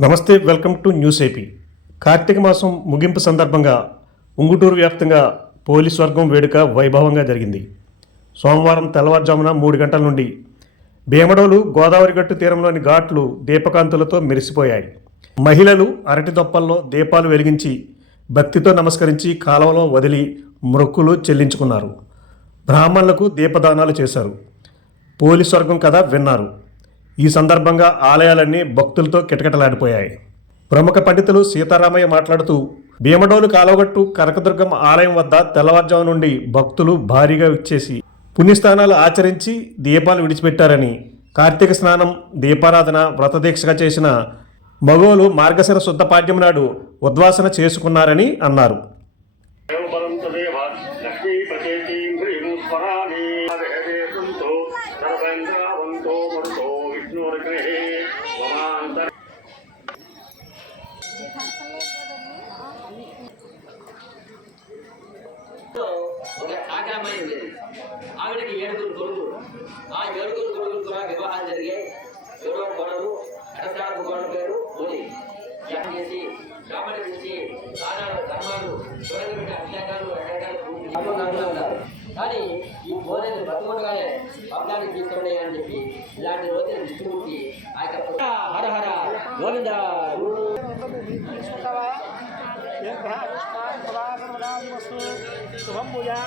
నమస్తే welcome to news AP. Karthika మాసం ముగింపు సందర్భంగా ఉంగుటూరు వ్యాప్తంగా పోలీస్ వర్గం వేడుక వైభవంగా జరిగింది. సోమవారం తెల్లవారుజామున మూడు గంటల నుండి భీమడోలు గోదావరి గట్టు తీరంలోని ఘాట్లు దీపకాంతులతో మెరిసిపోయాయి. మహిళలు అరటి దొప్పల్లో దీపాలు వెలిగించి భక్తితో నమస్కరించి కాలువలో వదిలి మొక్కులు చెల్లించుకున్నారు. బ్రాహ్మణులకు దీపదానాలు చేశారు. పోలీస్ వర్గం కథ విన్నారు. ఈ సందర్భంగా ఆలయాలన్నీ భక్తులతో కిటకిటలాడిపోయాయి. ప్రముఖ పండితులు సీతారామయ్య మాట్లాడుతూ భీమడోలు కాలవగట్టు కనకదుర్గం ఆలయం వద్ద తెల్లవారుజాము నుండి భక్తులు భారీగా విచ్చేసి పుణ్యస్థానాలు ఆచరించి దీపాలు విడిచిపెట్టారని కార్తీక స్నానం దీపారాధన వ్రతదీక్షగా చేసిన మగోలు మార్గశిర శుద్ధ పాడ్యం నాడు ఉద్వాసన చేసుకున్నారని అన్నారు. దేవబలం విష్ణుర్గ్రహే మమాంతర ఒక ఆగ్రహమై ఉండేది ఆవిడకి ఏడుగురు కొడుకు ఆ ఏడుగురు కొడుకులు కూడా వివాహాలు జరిగాయి. ఎవరో కొడరు అటసాపు కొడల పేరు పోలి చేసి బ్రాహ్మణ నుంచి దానాలు ధర్మాలు చూడగబెట్టి అభిషేకాలు రకరకాల ఉంటారు. కానీ ఈ బోధన బతుకుండగానే పబ్లాన్ని తీసుకోండి అని చెప్పి ఇలాంటి రోజులు విష్ణుమూర్తి ఆ యొక్క హర హర గోవింద. శుభం భూయా